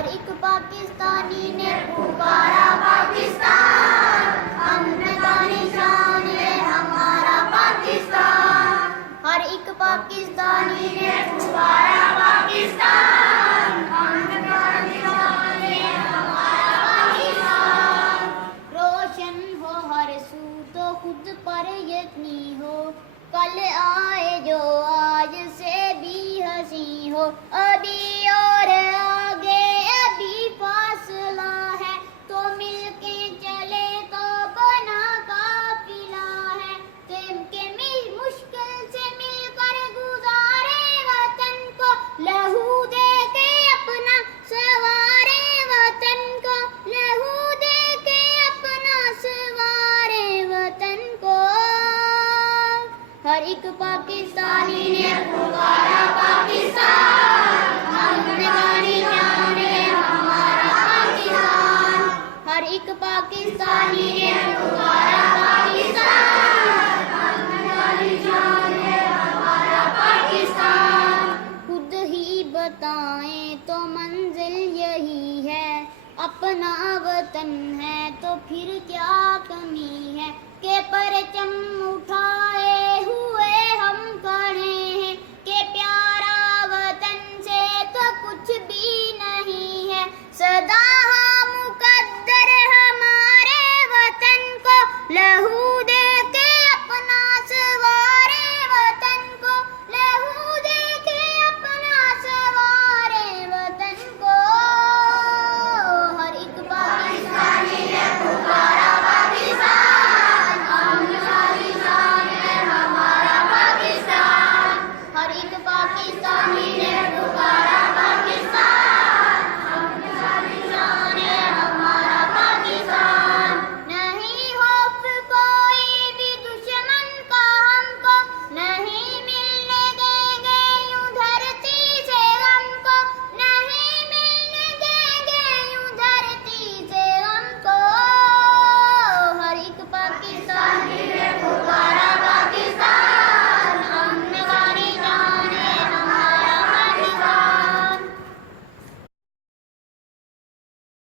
हर एक पाकिस्तानी ने पुकारा पाकिस्तान, अमन का निशान है हमारा पाकिस्तान। हर एक पाकिस्तानी ने पुकारा पाकिस्तान, अमन का निशान है हमारा पाकिस्तान। रोशन हो हर सू तो खुद पर यकीन हो, कल आए जो आज से भी हंसी हो। अभी और आगे अभी फासला है, तो मिलके चले तो बना काफिला है। के मुश्किल से मिलकर गुजारे वतन को, लहू दे के अपना सवारे वतन को, लहू दे के अपना सवारे वतन को। हर एक पाकिस्तानी ने पुकारा पाकिस्तान, अमन का निशान है हमारा पाकिस्तान। हर एक पाकिस्तानी ने पुकारा पाकिस्तान, अमन का निशान है हमारा पाकिस्तान। खुद ही बताएं तो मंजिल यही है, अपना वतन है तो फिर क्या कमी है। के परचम उठाए हुए हम खड़े हैं, के प्यारा वतन से तो कुछ भी नहीं है। सदा मुकद्दर हमारे वतन को, लहू